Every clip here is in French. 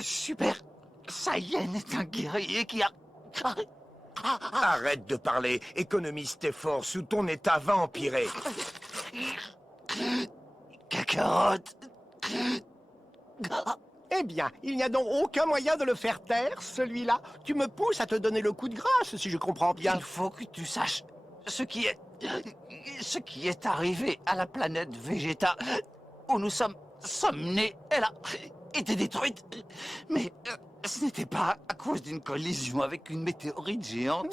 Le Super Saiyan est un guerrier qui a... Arrête de parler, économise tes forces ou ton état va empirer. Kakarot. Eh bien, il n'y a donc aucun moyen de le faire taire, celui-là. Tu me pousses à te donner le coup de grâce, si je comprends bien. Il faut que tu saches ce qui est arrivé à la planète Vegeta, où nous sommes nés. Elle a été détruite. Mais ce n'était pas à cause d'une collision avec une météorite géante.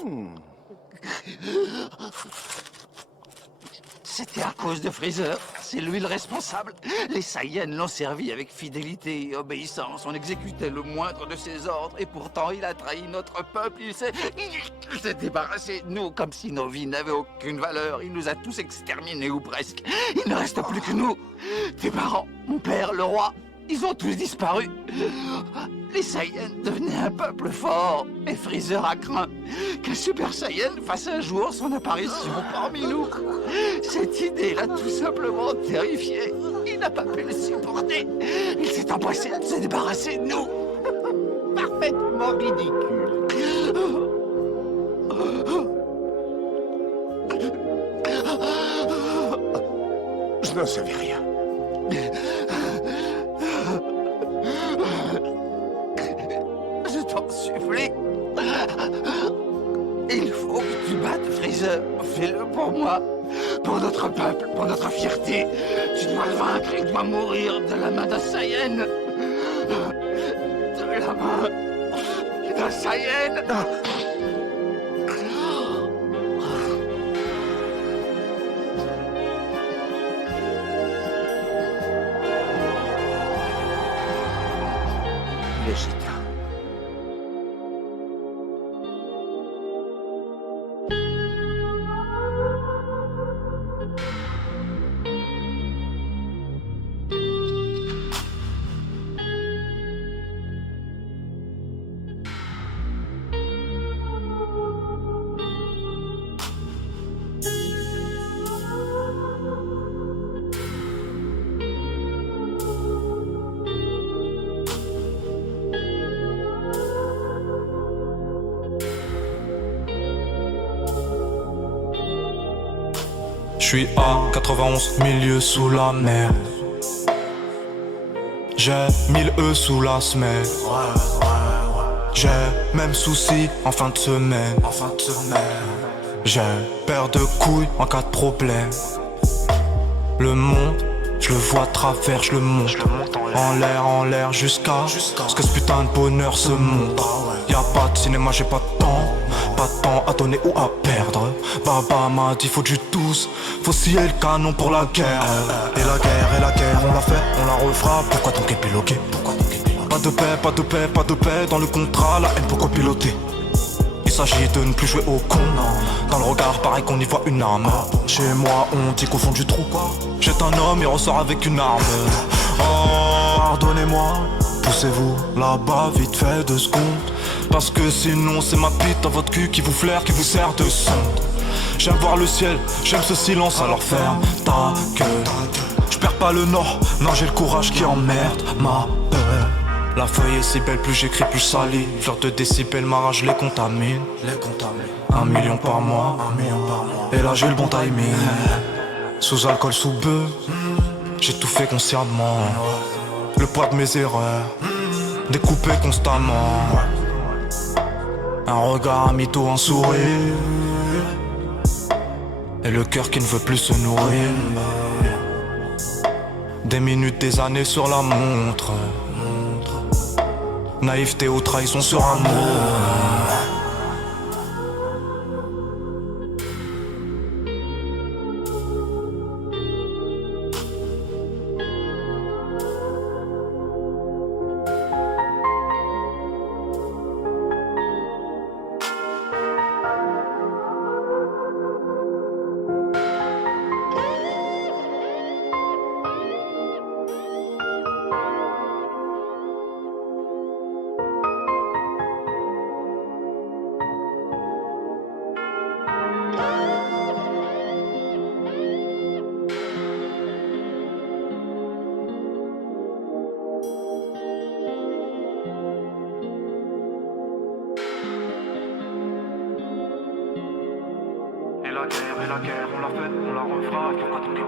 C'était à cause de Freezer. C'est lui le responsable. Les Saiyans l'ont servi avec fidélité et obéissance. On exécutait le moindre de ses ordres. Et pourtant, il a trahi notre peuple. Il s'est débarrassé de nous comme si nos vies n'avaient aucune valeur. Il nous a tous exterminés ou presque. Il ne reste plus que nous. Tes parents, mon père, le roi. Ils ont tous disparu. Les Saiyans devenaient un peuple fort. Et Freezer a craint qu'un Super Saiyan fasse un jour son apparition parmi nous. Cette idée l'a tout simplement terrifié. Il n'a pas pu le supporter. Il s'est empressé de se débarrasser de nous. Parfaitement ridicule. Je n'en savais rien. Je t'en supplie. Il faut que tu battes Freezer. Fais-le pour moi. Pour notre peuple, pour notre fierté. Tu dois le vaincre, il doit mourir de la main d'un Saiyan. De la main d'un Saiyan. Vegeta. Je suis à 91 milieu sous la mer. J'ai 1000 E sous la semaine. J'ai même souci en fin de semaine. J'ai paire de couilles en cas de problème. Le monde, je le vois à travers, je le monte. En l'air jusqu'à ce que ce putain de bonheur se monte. Y'a pas de cinéma, j'ai pas de temps. Pas de temps à donner ou à perdre. Baba m'a dit faut du douce. Faut scier le canon pour la guerre. Et la guerre, on l'a fait, on la refera. Pourquoi donc épiloguer? Pas de paix, pas de paix, pas de paix. Dans le contrat, la haine pourquoi piloter? Il s'agit de ne plus jouer au con. Dans le regard, pareil qu'on y voit une arme. Chez moi, on dit qu'au fond du trou, jette un homme et ressort avec une arme. Oh, pardonnez-moi, poussez-vous là-bas vite fait 2 secondes. Parce que sinon c'est ma bite dans votre cul qui vous flaire, qui vous sert de sonde. J'aime voir le ciel, j'aime ce silence, alors ferme ta gueule. Je perds pas le nord, non j'ai le courage qui emmerde ma peur. La feuille est si belle, plus j'écris plus salie. Fleur de décibels, ma rage les contamine. 1 million par mois, et là j'ai le bon timing. Sous alcool, sous bœuf, j'ai tout fait consciemment. Le poids de mes erreurs, découpé constamment. Un regard, un mytho, un sourire. Et le cœur qui ne veut plus se nourrir. Des minutes, des années sur la montre. Naïveté ou trahison sur amour. et la guerre, on l'a fait, on la refera, pourquoi t'en es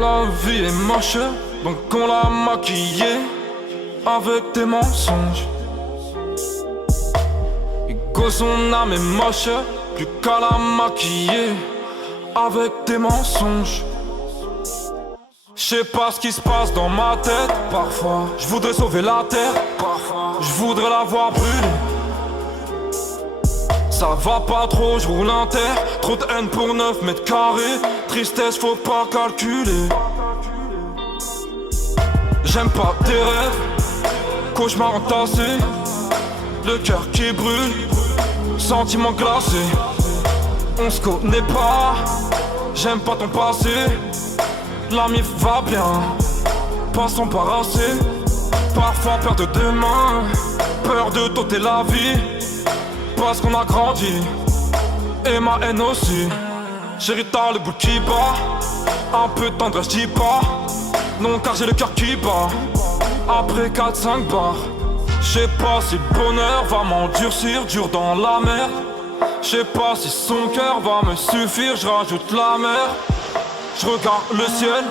La vie est moche, donc on l'a maquillée avec des mensonges. Ego, son âme est moche, plus qu'à la maquiller avec des mensonges. J'sais pas ce qui se passe dans ma tête. Parfois, je voudrais sauver la terre. Parfois, je voudrais la voir brûler. Ça va pas trop, je roule un terre. Trop de haine pour 9 mètres carrés. Tristesse, faut pas calculer. J'aime pas tes rêves, cauchemar entassé. Le cœur qui brûle, sentiment glacé. On se connaît pas, j'aime pas ton passé. La mif va bien, pas s'embarrasser. Parfois peur de demain, peur de t'ôter la vie. Parce qu'on a grandi, et ma haine aussi. Chérie, t'as le bout qui bat, un peu de tendresse, j'dis pas. Non, car j'ai le cœur qui bat, après 4-5 bars. J'sais pas si le bonheur va m'endurcir, dur dans la merde. J'sais pas si son cœur va me suffire, j'rajoute la mer. J'regarde le ciel,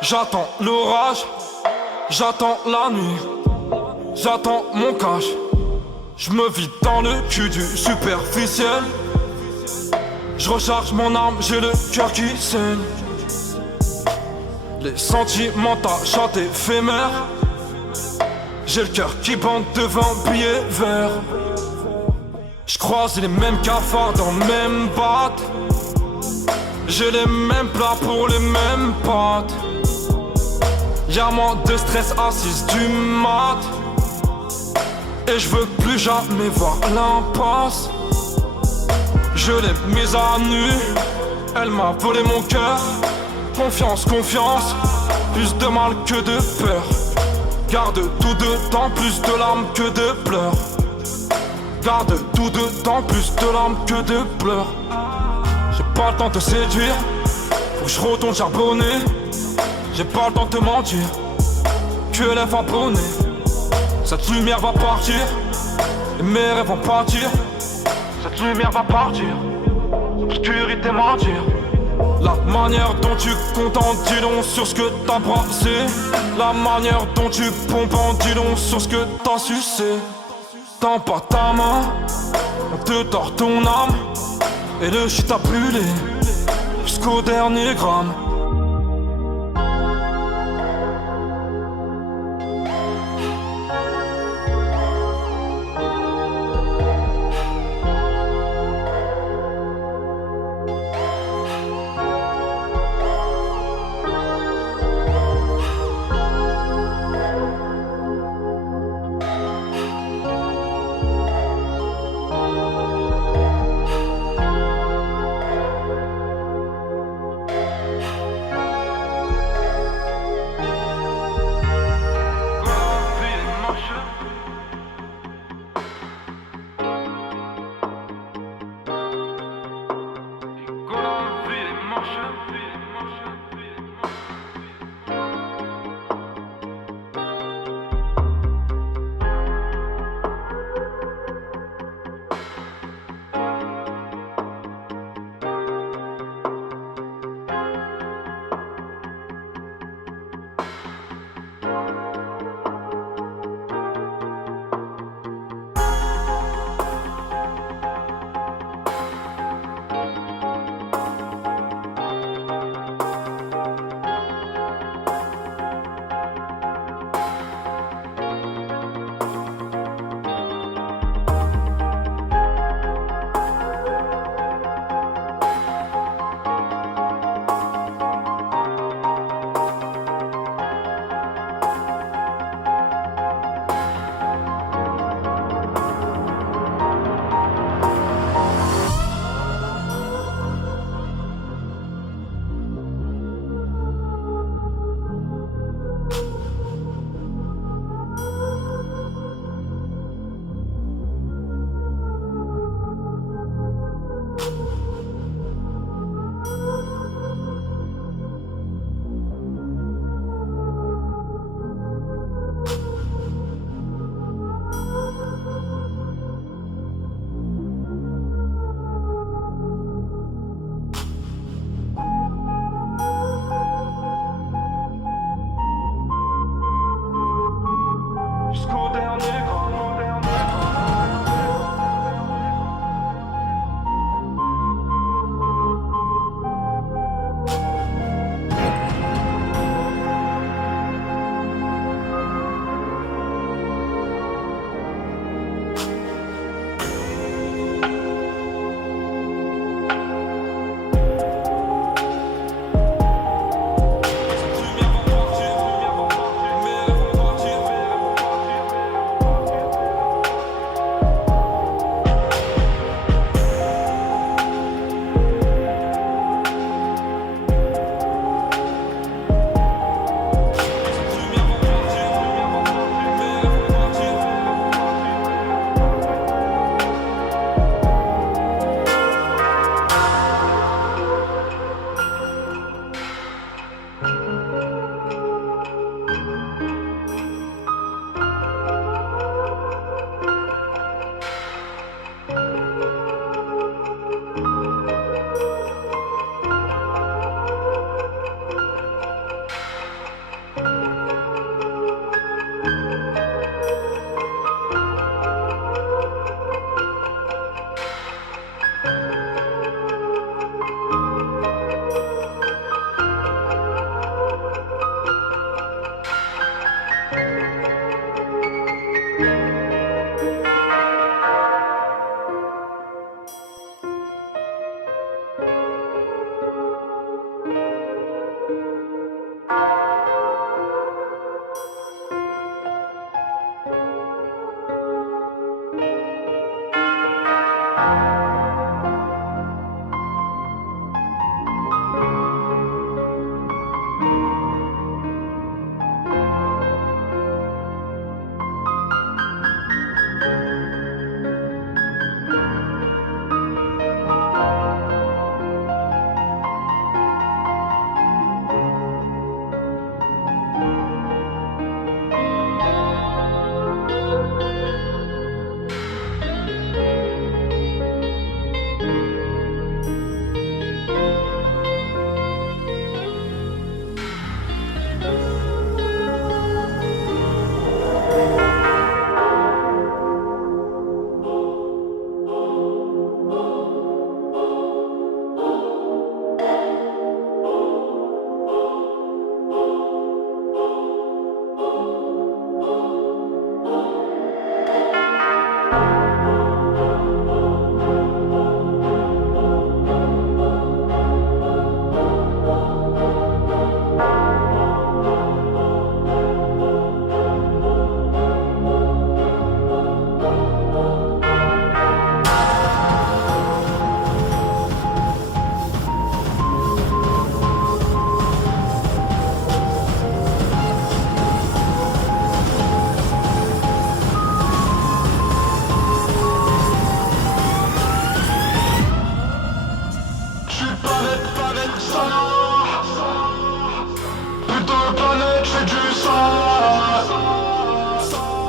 j'attends l'orage. J'attends la nuit, j'attends mon cash. J'me vide dans le cul du superficiel. J'recharge mon arme, j'ai le cœur qui saigne. Les sentiments tâchent éphémères. J'ai le cœur qui bande devant billets verts. J'croise les mêmes cafards dans le même batte. J'ai les mêmes plats pour les mêmes pâtes. Y'a moins de stress à 6 du mat. Et je veux plus jamais voir l'impasse. Je l'ai mise à nu, elle m'a volé mon cœur. Confiance, confiance, plus de mal que de peur. Garde tout dedans, plus de larmes que de pleurs. Garde tout dedans, plus de larmes que de pleurs. J'ai pas le temps de te séduire, faut que je retourne charbonner. J'ai pas le temps de te mentir, que les abonnés. Cette lumière va partir, et mes rêves vont partir. Cette lumière va partir, obscurité mentir. La manière dont tu comptes en dis donc sur ce que t'as brassé. La manière dont tu pompes en dis donc sur ce que t'as sucé. Tends pas ta main, on te tord ton âme. Et le shit a brûlé jusqu'au dernier gramme.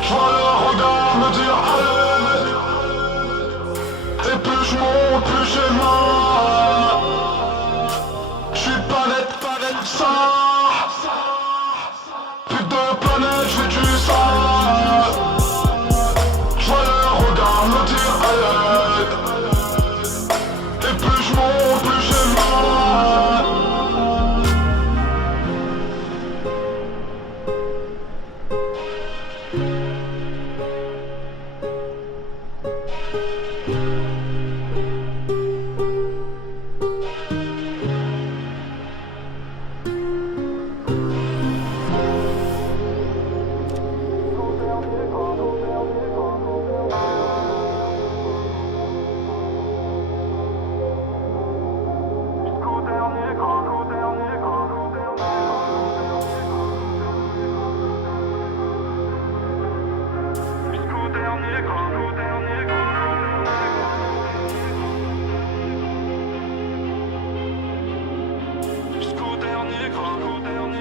Je vois le regard me dire allez. Et plus je monte, plus j'ai mal. J'suis pas net, ça. Plus de planète, j'fais du sale. J'vois le regard me dire allez. Et plus je monte, plus j'ai mal.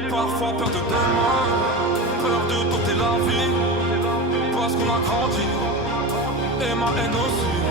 Parfois peur de demain, peur de tenter la vie, parce qu'on a grandi, et ma haine aussi.